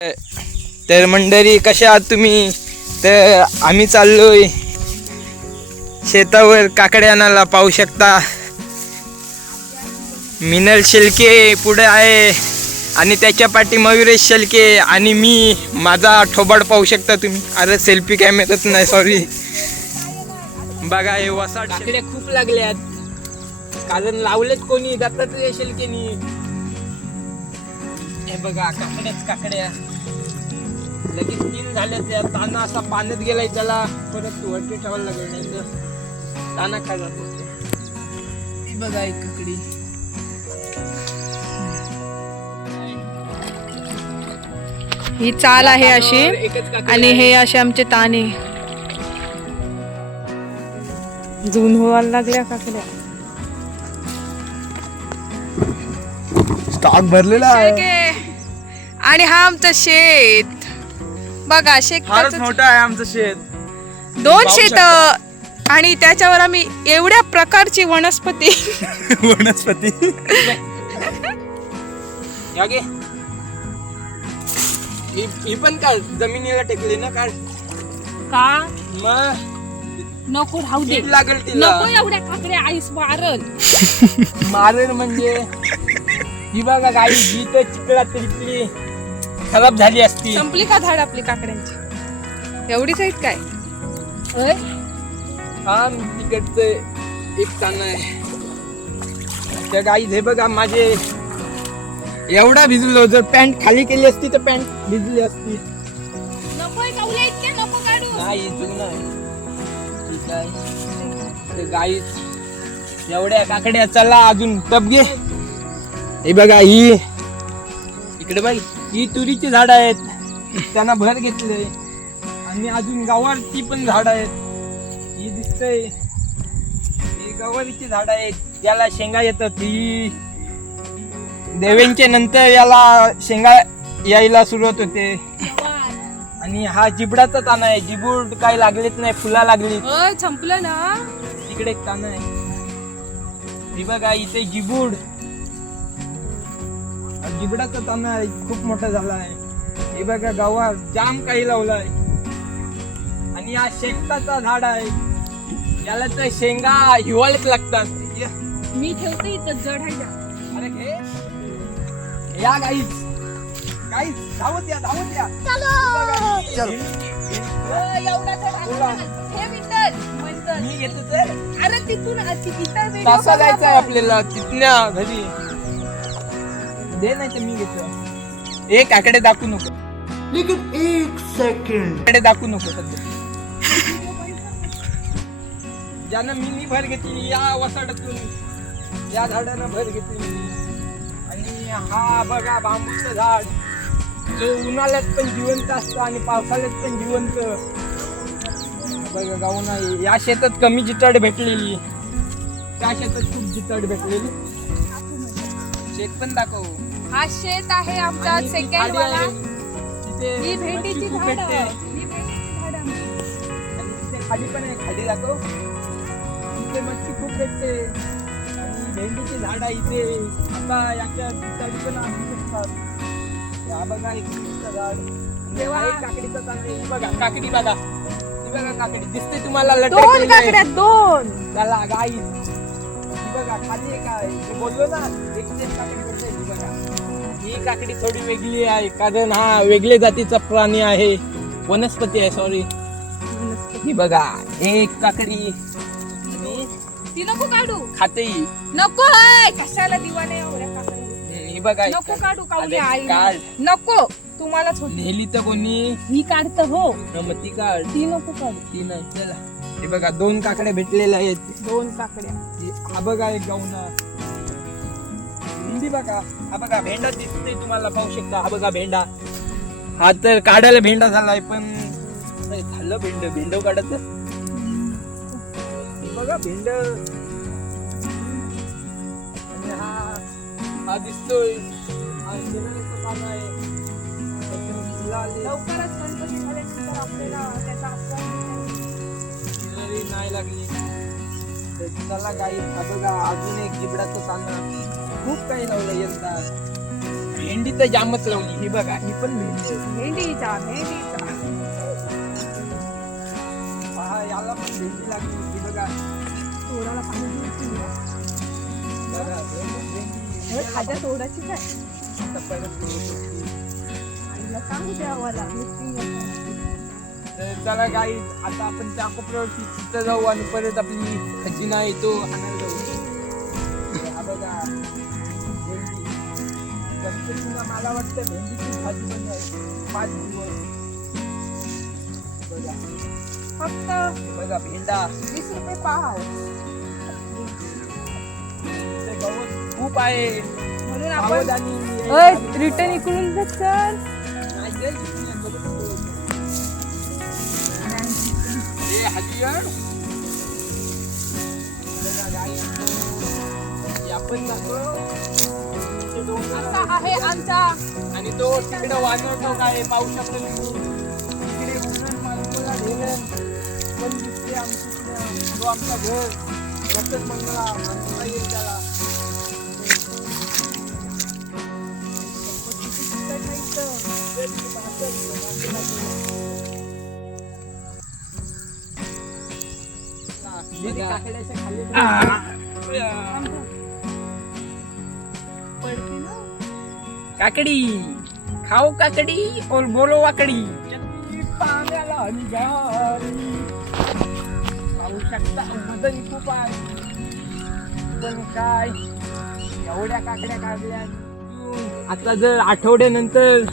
तर मंडळी कशा आहात तुम्ही? तर आम्ही चाललोय शेतावर काकड्या आणायला. पाहू शकता मिनल शेलके पुढे आहे आणि त्याच्या पाठी मयुरेश शेलके आणि मी. माझा ठोबाड पाहू शकता तुम्ही. अरे सेल्फी कॅमेराच नाही, सॉरी. बघा हे वसाड काकड्या खूप लागल्यात, कारण लावलेत कोणी दत्तात्रय शेलकेनी. हे बघा काकड्याच काकड्या लगेच 3 झाल्या. त्या ताना असा पाण्यात गेलाय, त्याला परत वरती ठेवायला लागेल, नाही तर ताना खा जातो. हे बघा एक काकडी. ही चाल आहे अशी आणि हे असे आमचे ताने जून व्हायला लागल्या काकड्या. स्टॉक भरलेला आहे. आणि हा आमचं शेत बघा. फारच मोठं आहे आमचं शेत. 2 शेत आणि त्याच्यावर आम्ही एवढ्या प्रकारची वनस्पती ही पण काढ, जमिनीला टेकली ना, काढ का मग नको राहू दे, लागेल तिला. नको एवढ्या काकड्या आईस मारल मारेल म्हणजे ही बघा गाई जी तर चिकला तरी खराब झाली असती. संपली का झाड आपली काकड्यांची? एवढीच आहेत काय? हा तिकडचं एक तान आहे. त्या गाई हे बघा माझे एवढा भिजलो. जर पॅन्ट खाली केली असती तर पॅन्ट भिजली असती. नाही जुनं आहे. ठीक आहे. ते गाई एवढ्या काकड्या. चला अजून टप घे. हे बघा ही इकडे बघ, ही तुरीची झाड आहेत, त्यांना भर घेतले. आणि अजून गवारची पण झाड आहेत. ही दिसतंय ही गवारीची झाड आहेत, त्याला शेंगा येतात. ही देवेंच्या नंतर याला शेंगा यायला सुरुवात होते. आणि हा जिबडाचा ताना आहे. जिबूड काही लागलेच नाही, फुला लागली. संपलं ना. तिकडे एक ताना आहे. ही बघा इथे जिबूड, जिबडाचा ताना आहे, खूप मोठा झाला आहे. हे बघा गवार जाम काही लावलाय. आणि हा शेंगाचा झाड आहे, याला तर शेंगा हिवाळ्यात लागतात. मी ठेवते इथं जड आहे. अरे घे या गाईच गाईच, धावत या धावत या. मी घेतो तर. अरे तिथून तासा जायचंय आपल्याला तिथल्या घरी. दे नाही तर मी घेतो. एक आकडे दाखवू नको, लेकिन 1 सेकंड आकडे दाखवू नको. सध्या ज्यानं मी भर घेतली या वसाडातून, या झाडानं भर घेतली. आणि हा बघा बांबूचं झाड, जो उन्हाळ्यात पण जिवंत असतं आणि पावसाळ्यात पण जिवंत. बघा गाऊन आहे. या शेतात कमी जिताड भेटलेली, त्या शेतात खूप जिताड भेटलेली. शेत पण दाखव. हा शेत आहे आमचा सेकंड वाला. ही भेंडीची झाड भेटते. आणि तिथे खाली पण आहे, खाली दाखव. इथे मच्छी खूप भेटते. आणि भेंडीची झाड आहे इथे. आता याच्या जिताडी पण असू शकतात. हा बघा एक झाड. तेव्हा एक काकडीचा तांदूळ. ही बघा काकडी, बघा ही बघा काकडी दिसते तुम्हाला. 2 काकड्या 2 त्याला गाई. ही बघा खाली एक आहे, बोललो ना एक काकडी बोलते. ही बघा ही काकडी थोडी वेगळी आहे, कारण हा वेगळ्या जातीचा प्राणी आहे, वनस्पती आहे, सॉरी. ही बघा एक काकडी. ती नको काढू, खाते. नको कशाला दिवाने एवढ्या काकड्या. ही बघा नको काढू, अरे आई काढ. नको. तुम्हालाच होती. नेली तर कोणी ही काढत हो. मग ती काढ. ती नको काढू. ती नाही. चला हे बघा 2 काकड्या भेटलेल्या आहेत. 2 काकड्या. हा बघा एक गावना भेंडी. बघा हा बघा भेंडा दिसते तुम्हाला, पाहू शकता. हा बघा भेंडा. हा तर काढायला भेंडा झालाय, पण झालं भेंड काढत. बघा भेंड. आणि हा दिसतोय हा शेणाचा पान आहे. लवकरच गणपती झाल्यानंतर आपल्याला त्याचा आस्वाद नाही लागली. चला गाई. हा बघा अजून एक जिबडाचं तांदूळ. खूप काही लावलं यंदा. भेंडी तर जामच लावली. ही बघा, ही पण भेंडी आहे. भेंडीचा पहा, याला पण भेंडी लागली. ही बघा, तोडाला पाणी द्यायची ना. बघा, भेंडी. खाद्या तोडाची काय आता परत तोडतो. आईला सांगू द्यावाला तर चला गाईज, आता आपण त्या कोपऱ्यावरती तिथं जाऊ आणि परत आपली खजिना येतो आणायला जाऊ. हा बघा, भेंडी. गणपतीला मला वाटतं भेंडीची भाजी बनवायची 5 दिवस. बघा, फक्त हे बघा भेंडा. 20 रुपये पाव. ते गवत खूप आहे. म्हणून आपण सावधानी. रिटर्न इकडून चल. नाही दे, बघत होतो. हे हरिहर. बघा गाईज, हे आपण जातो. ते डोंगर असा आहे आमचा आणि तो तिकडे वानवतो काय पावसापर्यंत तिकडे उन्हाळ माणसाला ढेलन पण दिसते आमच्या. तो आमचा घर रक्तच मंगला माणसाला येईल त्याला. काकडी खाऊ, काकडी और बोलो वाकडी. पाण्याला निघाली. पाहू शकता वजन खूप आहे, पण काय एवढ्या काकड्या काढल्या. आता जर आठवड्यानंतर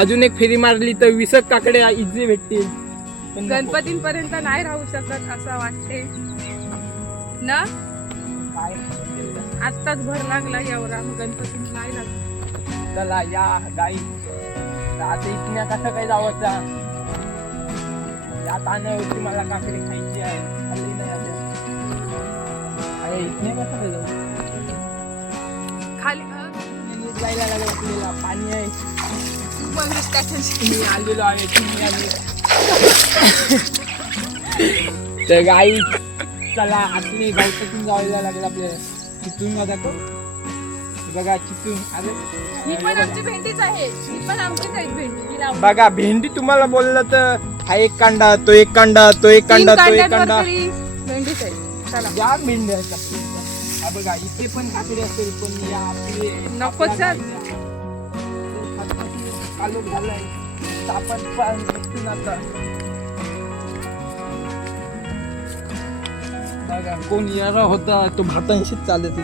अजून एक फेरी मारली तर 20 काकड्या इझी भेटतील. पण नको. गणपतींपर्यंत नाही राहू शकत असं वाटते ना. काय आत्ताच भर लागला एवढा, मग गणपती नाही लागला. चला या गाई. आता इथण्या कसं काय जावंचा. या ताण्यावरती मला काकडी खायची आहे. खाल्ली नाही अजून. अरे इथने कसं काय जाऊ. खाली नीट जायला लागलं आपल्याला. पाणी आहे. मग त्याच्या मी आलेलो आहे. तुम्ही आले. तर गाई चला आपली गावठातून जायला लागलं आपल्याला. चितून का दाखव. बघा चितून. अरे ही पण आमची भेंडीच आहे. ही पण आमचीच आहे भेंडी लावली. बघा भेंडी तुम्हाला बोललं तर हा एक कांडा, तो एक कांडा, तो एक कांडा, तो एक कांडा. भेंडीच आहे. चला या भेंड्या आहेत आपल्या. हा बघा इथे पण काकडी असेल, पण या आपले नको चल. कालोख झालाय. सापट पण भेटून आता. बघा कोण यारा होता तो भातांशीच चालत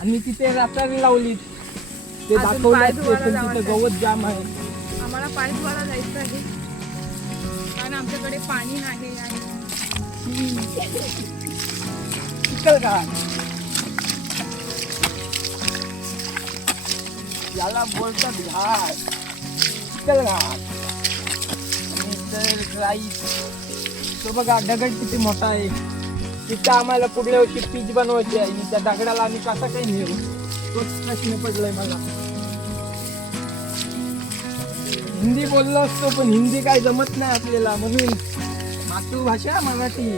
आणि तिथे रात्री लावली. ते अजून पाय दाखवलं धुवायला पण जावं तिथं लागेल. गवत जाम आहे. आम्हाला पाय धुवायला जायचं आहे कारण आमच्याकडे पाणी नाही आहे. चिखल का याला बोलतात घाट. चिखल घाट. आणि तर गाई तो बघा दगड किती मोठा आहे. तिथं आम्हाला पुढल्या वर्षी पीच बनवायची आहे. आणि त्या दगडाला आम्ही कसा काही नेऊ तोच प्रश्न पडलाय मला. हिंदी बोललो असतो पण हिंदी काय जमत नाही आपल्याला, म्हणून मातृभाषा मराठी.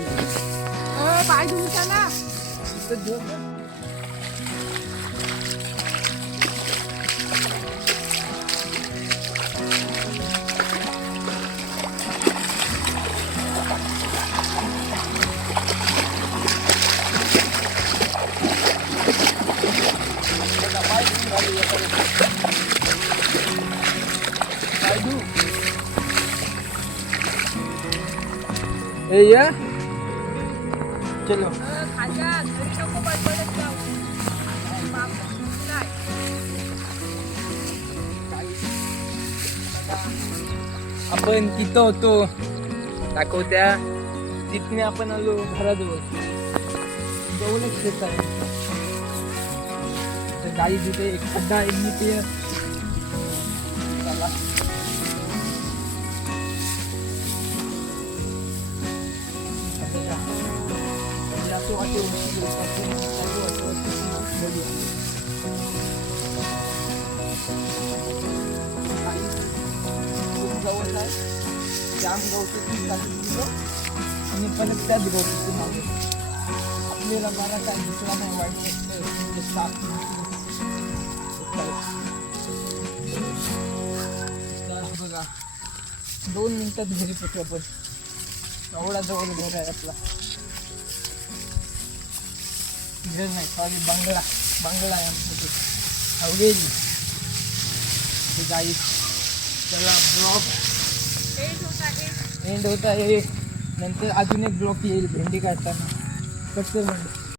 पाय धुवता ना. इथं झोप. ए या चलो. खाजा घरी नको बडबडत जाऊ. बाप, काय? आपण तिथं होतो दाखवत्या. तिथने आपण आलो घराजवळ. जवळच शेत आहे. तर गाई तिथे एक खड्डा आहे. मी ते चला. असं वाटेल जवळ आहे. जाम गवताची आणि परत त्याच गवताची मागे आपल्याला बरा काय दुसरा नाही वाईट शकतो. बघा 2 मिनिटात घरी पोहोचू आपण. एवढा जवळ घर आहे आपला. घर नाही सॉरी बंगला आहे आमचं. हवेली गाईस. चला ब्लॉग एंड होत आहे. नंतर अजून एक ब्लॉग येईल भेंडी काढताना. कट कर म्हणजे